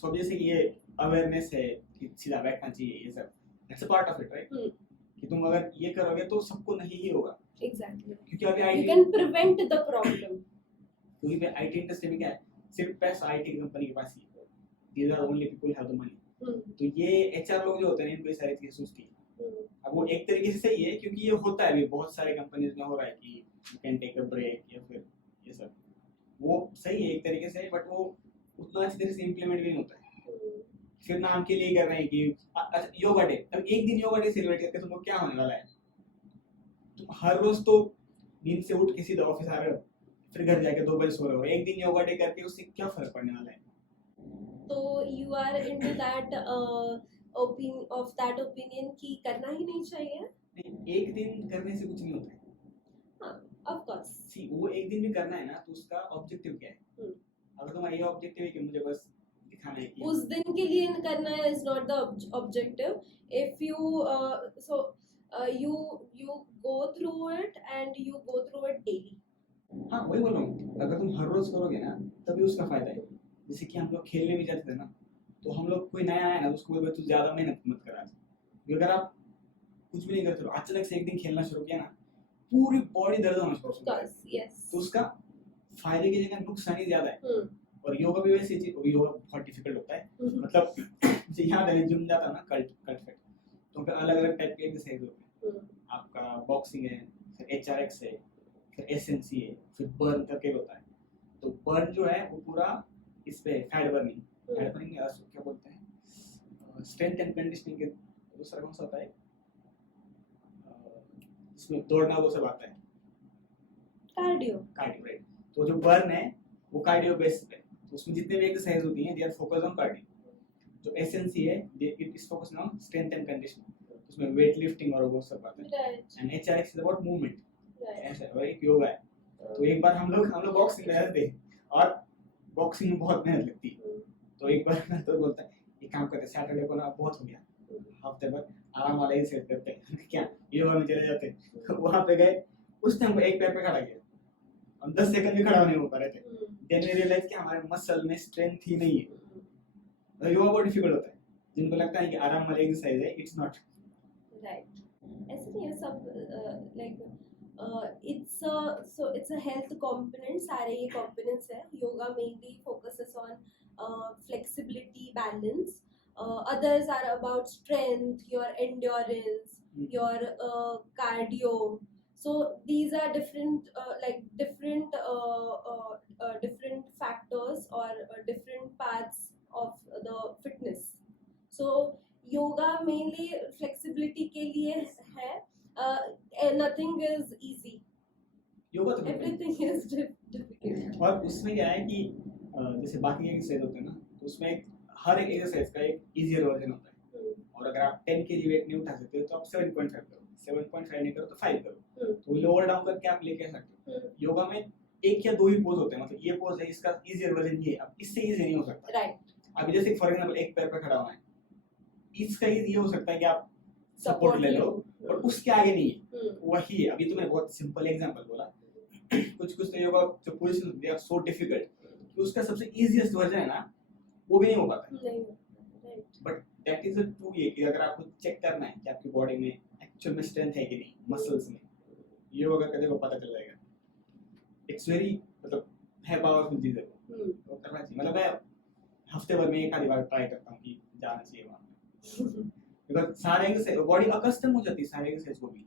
सो जैसे ये अवेयरनेस है कि सीधा बैठना चाहिए, ये सब that's a part of it, right? कि तुम अगर ये करोगे तो सबको नहीं ही होगा। एग्जैक्टली, क्योंकि अभी you IT, can prevent the problem. क्योंकि आईटी इंडस्ट्री में क्या है, सिर्फ पैसा आईटी कंपनी के पास ही है, these are only people have the money. तो ये एचआर लोग जो होते हैं इनको ये सारी चीजें सोचती है। अब वो एक तरीके से सही है, क्योंकि ये होता है अभी बहुत सारे कंपनीज में हो रहा है कि you can take a break या फिर ये सब, वो सही है एक तरीके से, बट वो उतना अच्छी तरह से इम्प्लीमेंट भी नहीं होता है। सिर्फ नाम के लिए कर रहे हैं कि अच्छा योगा डे, अब एक दिन योगा डे सेलिब्रेट करके तुमको क्या होने वाला है? तुम हर रोज तो नींद से उठ के सीधा ऑफिस आ रहे हो, फिर घर जाके 2 बजे सो रहे हो, एक दिन योगा डे करके उससे क्या फर्क पड़ने वाला है? तो you are into that opinion कि करना ही नहीं चाहिए। नहीं, एक दिन करने से कुछ नहीं होता है। हाँ, ऑफ कोर्स। सी वो एक दिन भी करना है ना, तो उसका ऑब्जेक्टिव क्या है? अगर तुम्हारा ये ऑब्जेक्टिव है कि मुझे बस दिखाना है कि उस दिन के लिए करना है is not the objective. If you you go through it and you go through it daily. हाँ वही बोल रहा हूँ, अगर तुम हर रोज करोगे ना तभी उसका फायदा है। जैसे कि हम लोग खेलने भी जाते थे ना, तो हम लोग कोई नया आया ना तो उसको बोलते तू ज्यादा मेहनत मत कर आज, क्योंकि अगर आप कुछ भी नहीं करते हो, अचानक से एक दिन खेलना शुरू किया ना, पूरी बॉडी दर्द होना शुरू होता है। yes. तो उसका फायदे की जगह नुकसान ही ज्यादा है। और योगा भी वैसे चीज, योगा बहुत डिफिकल्ट होता है। मतलब मुझे याद है जिम जाता ना कल्ट फिट, तो फिर अलग अलग टाइप के एक्सरसाइज होते हैं। आपका बॉक्सिंग है, फिर एचआरएक्स है, फिर एसएनसी है, फिर बर्न करके होता है। तो बर्न जो है वो पूरा इस पे फैट बर्निंग क्या बोलते हैं, स्ट्रेंथ एंड कंडीशनिंग के दूसरा कौन सा होता है, इसमें दौड़ना वो सब आता है, कार्डियो राइट। तो जो बर्न है वो कार्डियो बेस्ड है, तो उसमें जितने भी एक्सरसाइज होती हैं they are focused on cardio. जो एसएनसी है it is focused on strength and conditioning, उसमें वेट लिफ्टिंग और वो सब आता है। And HRX is about movement, ऐसा है, और एक योगा है। तो एक बार हम लोग बॉक्सिंग में रहते थे, और बॉक्सिंग में बहुत मेहनत लगती है। तो एक बार मैं तो बोलता है एक काम करते, सैटरडे को ना बहुत हो गया, हफ्ते भर आराम वाला ही सेट करते हैं क्या योगा में चले जाते। वहां पे गए, उस टाइम एक पैर पे खड़ा गया, हम 10 सेकंड भी खड़ा नहीं हो पा रहे थे। देन वी रियलाइज कि हमारे मसल में स्ट्रेंथ ही नहीं है। तो योगा बहुत डिफिकल्ट होता है, जिनको लगता है कि आराम वाला एक्सरसाइज है, इट्स नॉट राइट। ऐसे नहीं है सब, like it's a health component, सारे ये components है। Yoga mainly focuses on flexibility, balance. Others are about strength, your endurance, your cardio. So these are different different factors or different paths of the fitness. So yoga mainly flexibility के लिए है। Nothing is easy. Yoga तो Everything is difficult. और उसमें क्या है कि जैसे बाकी एक्सरसाइज होते हैं ना, तो उसमें हर एक एक्सरसाइज का एक इजियर वर्जन होता है। और अगर आप 10 kg वेट नहीं उठा सकते तो आप 7.5 करो, 7.5 नहीं करो तो 5 करो, तो लोअर डाउन करके आप लेके आ सकते हो। योगा में एक या दो ही पोज होते हैं, मतलब ये पोज है, इसका इजियर वर्जन ये है, अब इससे इजी नहीं हो सकता। राइट। अभी जैसे फॉर एग्जांपल एक पैर पे खड़ा होना है, इसका ये हो सकता है कि आप सपोर्ट ले लो, और उसके आगे नहीं है, वही है। अभी तो मैंने बहुत सिंपल एग्जांपल बोला, कुछ तो योगा जो position they are so difficult कि उसका सबसे इजीएस्ट वर्जन है ना, वो भी नहीं हो पाता। But that is a to ये कि अगर आपको चेक करना है कि आपकी बॉडी में एक्चुअल में स्ट्रेंथ है कि नहीं, मसल्स में, योगा करके देखो पता चल जाएगा। इट्स वेरी मतलब है पावरफुल चीज है, तो करना चाहिए। मतलब मैं हफ्ते भर में एक आधी बार ट्राई करता हूँ कि जाना चाहिए वहाँ पे, बिकॉज सारे एक्सरसाइज बॉडी अकस्टम हो जाती है सारे एक्सरसाइज को भी।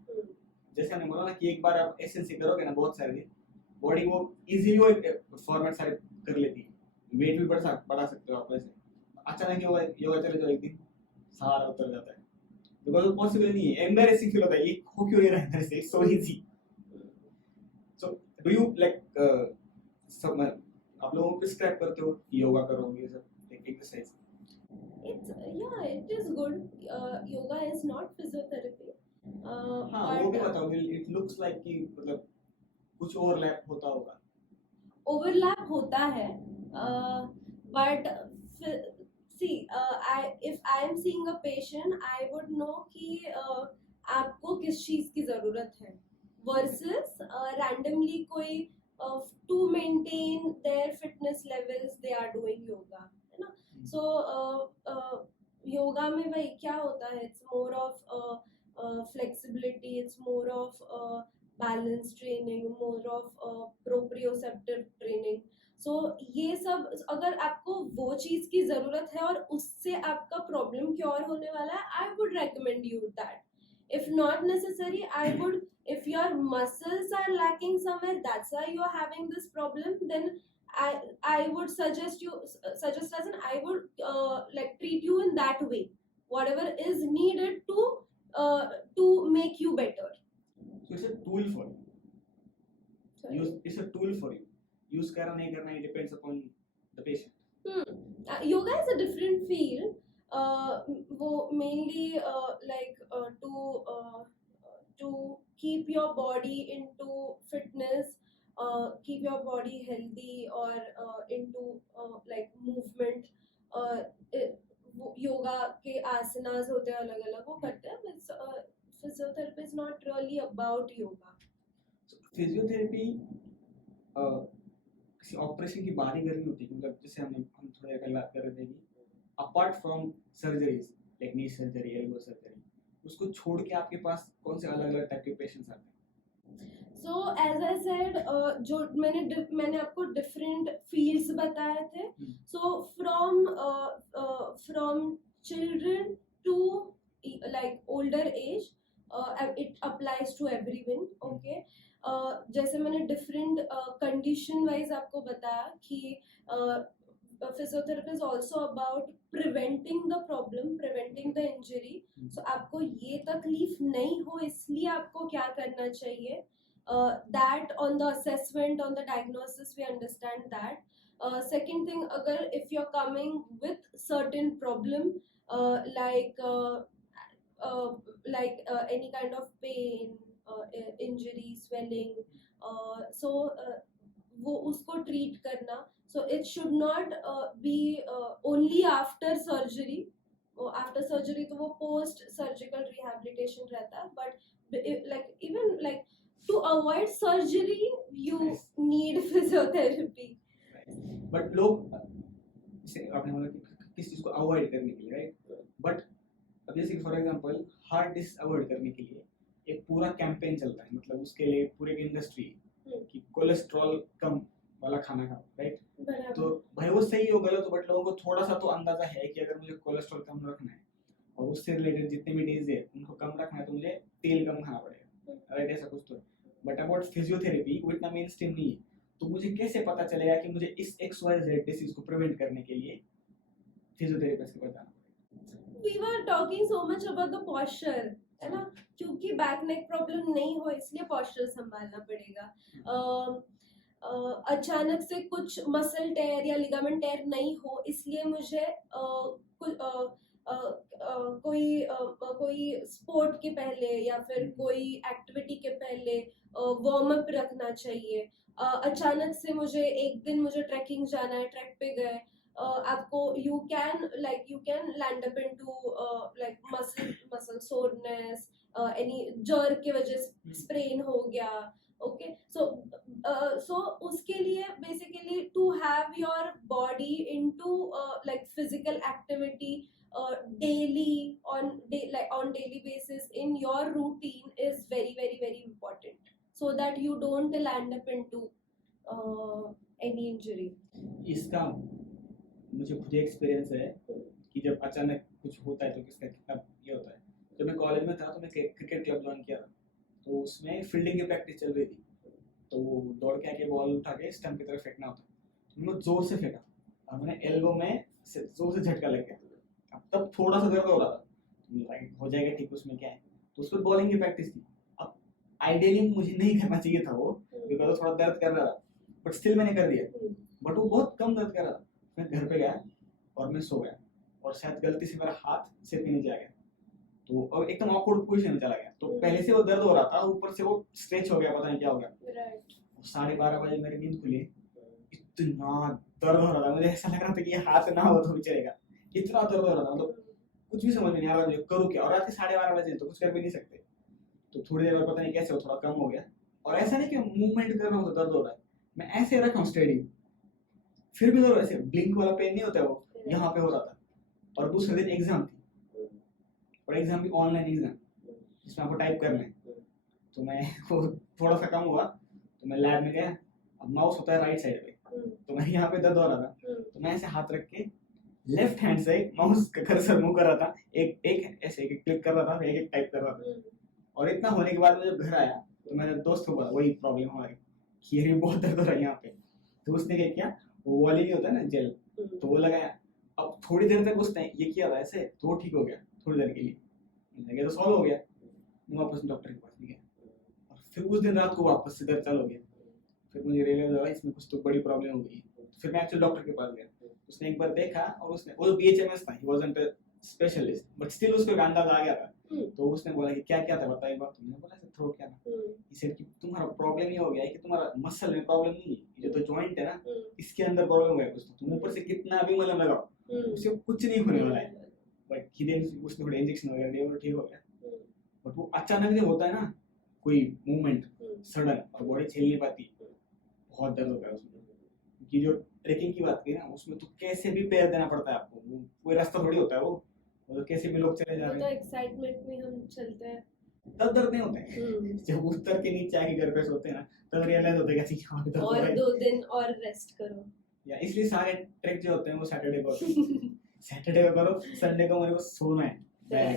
जैसे हमने बोला ना कि एक बार आप एसएनसी करोगे ना बहुत सारे दिन, बॉडी वो इजीली वो फॉर्मेट सारे कर लेती है, वेट भी बढ़ा सकते हो आप। वैसे अचानक योगा चले जाओ एक दिन, सारा उतर जाता है, बिकॉज वो पॉसिबल नहीं है। एम्बैरेसिंग फील होता है, ये हो क्यों नहीं रहा है, it's so easy. So do you like सब आप लोगों को प्रिस्क्राइब करते हो योगा करो ये सब exercise? It is good. Yoga is not physiotherapy. हाँ वो भी बताओ, इट लुक्स लाइक कि मतलब कुछ ओवरलैप होता होगा। ओवरलैप होता है, but if I am seeing a patient, I would know कि आपको किस चीज की जरूरत है, versus randomly कोई to maintain their fitness levels they are doing yoga, है ना। So योगा में भाई क्या होता है, it's more of flexibility, it's more of balance training, more of proprioceptive training. So ये सब अगर आपको वो चीज की जरूरत है और उससे आपका प्रॉब्लम क्योर होने वाला है, I would recommend you that. If not necessary, I would, if your muscles are lacking somewhere, that's why you are having this problem, then I would suggest as in I would like treat you in that way, whatever is needed to make you better. So it's a tool for you. Sorry. It's a tool for you. Use करना नहीं करना, it depends upon the patient. Yoga is a different field. वो mainly like to keep your body into fitness, keep your body healthy, or into like movement. Yoga के आसनास होते हैं अलग अलग, वो करते हैं. Physiotherapy is not really about yoga. Physiotherapy किसी ऑपरेशन की बारी करनी होती है, मतलब जैसे हम थोड़ी देर पहले बात कर रहे थे कि apart from surgeries like knee surgery, elbow surgery, उसको छोड़ के आपके पास कौन से अलग अलग टाइप के पेशेंट्स आते हैं? सो एज आई सेड, जो मैंने आपको डिफरेंट फील्ड्स बताए थे. So from children to like older age, it applies to everyone. Okay. जैसे मैंने डिफरेंट कंडीशन वाइज आपको बताया कि physiotherapy is also about preventing the problem, preventing the injury. So आपको ये तकलीफ नहीं हो, इसलिए आपको क्या करना चाहिए, that on the assessment, on the diagnosis we understand that. Second thing, अगर if you're coming with certain problem, like any kind of pain, injury, swelling, so वो उसको treat करना. So it should not be only after surgery. After surgery तो वो post surgical rehabilitation रहता है. But like even like to avoid surgery, you need physiotherapy. But लोग जैसे आपने बोला कि किस चीज को अवॉइड करने के लिए, राइट? बट अब जैसे कि for example heart disease avoid करने के लिए एक पूरा कैंपेन चलता है, मतलब उसके लिए पूरी इंडस्ट्री कि कोलेस्ट्रॉल कम वाला खाना खाओ, राइट? तो भाई वो सही हो गलत हो, बट लोगों को थोड़ा सा तो अंदाजा है कि अगर मुझे कोलेस्ट्रॉल कम रखना है और उससे रिलेटेड जितने भी डिजीज है उनको कम रखना है तो मुझे तेल कम खाना पड़ेगा, राइट? ऐसा कुछ तो है. बट अबाउट फिजियोथेरेपी वो इतना मेन स्ट्रीम नहीं है, तो मुझे कैसे पता चलेगा कि मुझे इस XYZ डिसीज को प्रिवेंट करने के लिए फिजियोथेरेपिस्ट को बताना पड़ेगा? We were talking so much about the posture, है ना? क्योंकि बैक नेक प्रॉब्लम नहीं हो इसलिए posture संभालना पड़ेगा. अचानक से कुछ मसल टेयर या लिगामेंट टेयर नहीं हो इसलिए मुझे कोई स्पोर्ट के पहले या फिर कोई एक्टिविटी के पहले वार्म अप रखना चाहिए. अचानक से एक दिन मुझे ट्रैकिंग जाना है, ट्रैक पे गए, आपको you can land up into like muscle soreness, any jerk की वजह से sprain हो गया. Okay, so उसके लिए basically to have your body into like physical activity daily on daily basis in your routine is very very very important, so that you don't land up into any injury. इसका मुझे खुद experience है कि जब अचानक कुछ होता है तो किसका कितना ये होता है. जब मैं कॉलेज में था तो मैं क्रिकेट क्लब ज्वाइन किया, तो उसमें फील्डिंग की प्रैक्टिस चल रही थी. तो दौड़ के आके बॉल उठा के स्टंप की तरफ फेंकना होता, तो मैंने जोर से फेंका और मैंने एल्बो में जोर से झटका लग गया. अब तब थोड़ा सा दर्द हो रहा था, राइट हो जाएगा ठीक, उसमें क्या है. तो उस पर बॉलिंग की प्रैक्टिस थी. अब आइडियली मुझे नहीं करना चाहिए था वो, बिकॉज थोड़ा दर्द कर रहा था, बट स्टिल मैंने कर दिया. बट वो बहुत कम दर्द कर रहा था. मैं घर पे गया और मैं सो गया और शायद गलती से मेरा हाथ सिर के नीचे आ गया, तो अब एकदम ऑकवर्ड पोजीशन में चला गया. तो पहले से वो दर्द हो रहा था, ऊपर से वो स्ट्रेच हो गया, पता नहीं क्या हो गया. 12:30 बजे मेरी नींद खुली, इतना दर्द हो रहा था, मुझे ऐसा लग रहा था कि ये हाथ ना हो तो भी चलेगा, इतना दर्द हो रहा था. मतलब कुछ भी समझ में नहीं आ रहा मुझे करूँ क्या. और रात के 12:30 बजे तो कुछ कर भी नहीं सकते. तो थोड़ी देर बाद पता नहीं कैसे वो थोड़ा कम हो गया, और ऐसा नहीं कि मूवमेंट कर रहा हूँ तो दर्द हो रहा है, मैं ऐसे रखा हूँ स्टेडी, फिर भी दर्द. ऐसे ब्लिंक वाला पेन नहीं होता है वो यहाँ पे हो रहा था, और दूसरे दिन एग्जाम थी, और एग्जाम भी ऑनलाइन एग्जाम जिसमें आपको टाइप करना है। तो मैं वो थोड़ा सा कम हुआ तो मैं लैब में गया। अब माउस होता है राइट साइड पे, तो मैं यहाँ पे दर्द हो रहा था, तो मैं ऐसे हाथ रख के लेफ्ट हैंड से माउस का कर्सर मूव कर रहा था, एक एक ऐसे एक क्लिक कर रहा था, एक एक टाइप कर रहा था। और इतना होने के बाद मैं जब घर आया तो मैंने दोस्त को बोला वही प्रॉब्लम हमारी कि ये बहुत दर्द हो रहा है यहाँ पे। तो उसने क्या किया, वो वाली नहीं होता है ना जेल, तो वो लगाया। अब थोड़ी देर तक उसने ये किया था ऐसे, तो वो ठीक हो गया थोड़ी देर के लिए, लगे तो सॉल्व हो गया। मैं वापस डॉक्टर के पास नहीं गया, और फिर उस दिन रात को वापस से दर्द चालू हो गया। फिर मुझे रियलाइज हुआ इसमें कुछ तो बड़ी प्रॉब्लम हो गई। फिर मैं एक्चुअली डॉक्टर के पास गया, उसने एक बार देखा और उसने, वो बीएचएमएस था, he wasn't a specialist, but still उसको एक अंदाजा आ गया था। तो उसने बोला कि क्या क्या था बताइए बात। तुमने बोला थ्रोट क्या था, इसे कि तुम्हारा प्रॉब्लम ये हो गया है कि तुम्हारा मसल में प्रॉब्लम नहीं है, ये जो तो जॉइंट है ना इसके अंदर प्रॉब्लम हो गया कुछ। तो तुम ऊपर से कितना भी मलहम लगाओ उससे कुछ नहीं होने वाला है। बट ही देन उसने थोड़े इंजेक्शन वगैरह दिए और ठीक हो गया। बट वो अचानक जब होता है ना कोई मूवमेंट सडन और बॉडी झेल नहीं पाती, बहुत दर्द होता है उसमें। कि जो ट्रेकिंग की बात की ना उसमें तो कैसे भी पैर देना पड़ता है आपको, वो कोई रास्ता थोड़ी होता है वो तो कैसे भी लोग चले जा वो रहे तो हैं। एक्साइटमेंट में हम चलते हैं, तब दर्द नहीं होते हैं। जब उतर के नीचे आके घर पे सोते हैं ना तब रियलाइज होता है कि अच्छा यहाँ पे दर्द हो रहा और है। 2 दिन और रेस्ट करो। या इसलिए सारे ट्रैक जो होते हैं वो सैटरडे को होते हैं। सैटरडे को करो, संडे को मेरे को सोना है।